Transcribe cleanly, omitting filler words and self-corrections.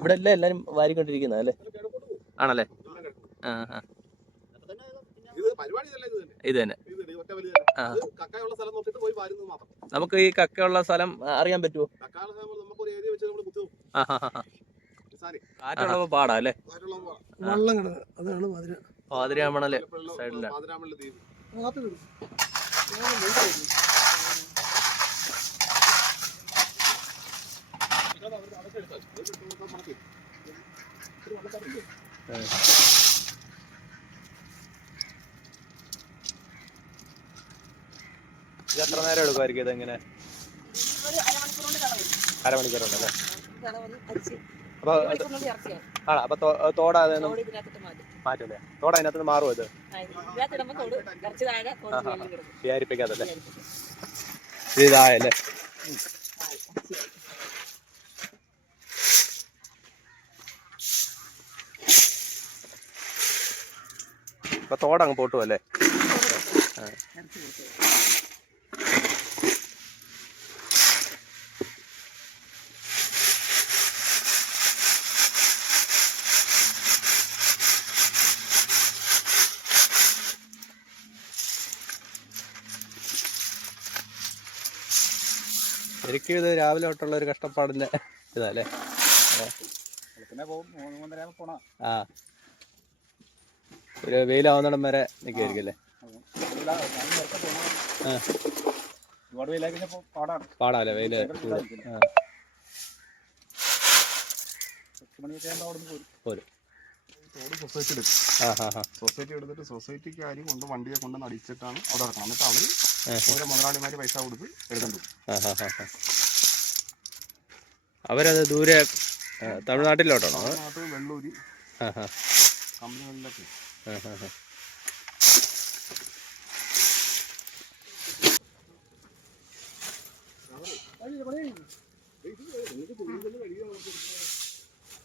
ഇവിടെ എല്ലാം എല്ലാരും വാരിക്കൊണ്ടിരിക്കുന്ന അല്ലേ? ആണല്ലേ? ആ ആ ഇത് തന്നെ. നമുക്ക് ഈ കക്കയുള്ള സ്ഥലം അറിയാൻ പറ്റുമോ? കാറ്റുള്ളപ്പോ പാടാ അല്ലേ? പാതിരാമണല് സൈഡിലാണ്. ഇത് എത്ര നേരം എടുക്കുമായിരിക്കും ഇതെങ്ങനെ? അരമണിക്കൂറുണ്ടല്ലേ? അപ്പൊ തോട മാറ്റൂലേ? തോട അതിനകത്ത് മാറുമോ? ഇത് വിചാരിപ്പിക്കാതല്ലേ? ഇതായല്ലേ? അപ്പൊ തോടങ്ങ് പൊട്ടുമല്ലേ? ശരിക്കും ഇത് രാവിലെ തൊട്ടുള്ള ഒരു കഷ്ടപ്പാടിന്റെ ഇതല്ലേ? ആ ഒരു വെയിലാവുന്നിടം വരെ നിൽക്കുമായിരിക്കും അല്ലേ? പാടാല്ലേ വെയില്? പോരും. സൊസൈറ്റി എടുത്തിട്ട് സൊസൈറ്റിക്ക് അരി കൊണ്ട് വണ്ടിയെ കൊണ്ട് നടിച്ചിട്ടാണ് അവിടെ ഇറക്കണം. എന്നിട്ട് അവര് ഓരോ മുതലാളിമാര് പൈസ കൊടുത്ത് എടുക്കുന്നുണ്ട്. അവരത് ദൂരെ തമിഴ്നാട്ടിലോട്ടാണോ? തമിഴ്നാട്ട് വെള്ളൂര് കമ്പനികളിലൊക്കെ.